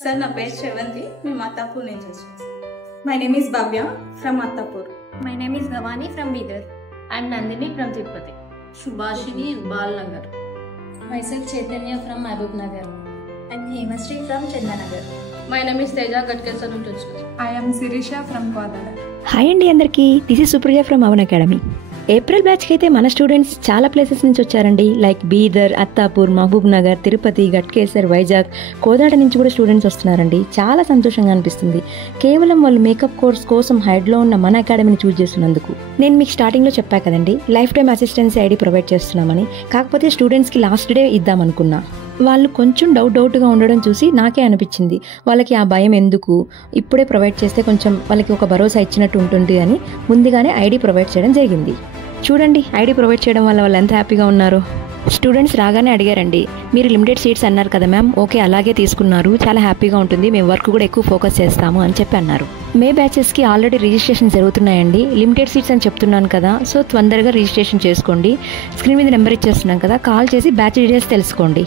Sir నా పేరు శ్రవంతి, మేము అత్తాపూర్ నుంచి వచ్చాం. My name is Bhavya from Attapur. My name is Bhavani from Bidar. I'm Nandini from Tirupati. Subhashini, Balnagar. Myself Chaitanya from Mahbub Nagar. I'm Hemashri from Chandanagar. My name is Teja Gatkesar నుంచి వచ్చాను. I am Sirisha from Kodala. Hi అండి అందరికీ, this is Supriya from Avan academy. April బ్యాచ్కి అయితే మన students చాలా places నుంచి వచ్చారండి. లైక్ బీదర్, అత్తాపూర్, మహబూబ్ నగర్, తిరుపతి, గట్కేసర్, వైజాగ్, కోదాడ నుంచి కూడా స్టూడెంట్స్ వస్తున్నారండి. చాలా సంతోషంగా అనిపిస్తుంది. కేవలం వాళ్ళు మేకప్ కోర్స్ కోసం హైడ్లో ఉన్న మన అకాడమీని చూస్ చేస్తున్నందుకు. నేను మీకు స్టార్టింగ్లో చెప్పా కదండి, life time assistance ID provide చేస్తున్నామని. కాకపోతే స్టూడెంట్స్కి లాస్ట్ డే ఇద్దామనుకున్నా. వాళ్ళు కొంచెం డౌట్గా ఉండడం చూసి నాకే అనిపించింది, వాళ్ళకి ఆ భయం ఎందుకు, ఇప్పుడే ప్రొవైడ్ చేస్తే కొంచెం వాళ్ళకి ఒక భరోసా ఇచ్చినట్టు ఉంటుంది అని ముందుగానే ఐడి ప్రొవైడ్ చేయడం జరిగింది. చూడండి, ఐడి ప్రొవైడ్ చేయడం వల్ల వాళ్ళు ఎంత హ్యాపీగా ఉన్నారో. స్టూడెంట్స్ రాగానే అడిగారండి, మీరు లిమిటెడ్ సీట్స్ అన్నారు కదా మ్యామ్, ఓకే అలాగే తీసుకున్నారు, చాలా హ్యాపీగా ఉంటుంది, మేము వర్క్ కూడా ఎక్కువ ఫోకస్ చేస్తాము అని చెప్పి అన్నారు. మే బ్యాచెస్కి ఆల్రెడీ రిజిస్ట్రేషన్ జరుగుతున్నాయండి. లిమిటెడ్ సీట్స్ అని చెప్తున్నాను కదా, సో తొందరగా రిజిస్ట్రేషన్ చేసుకోండి. స్క్రీన్ మీద నెంబర్ ఇచ్చేస్తున్నాం కదా, కాల్ చేసి బ్యాచ్ డీటెయిల్స్ తెలుసుకోండి.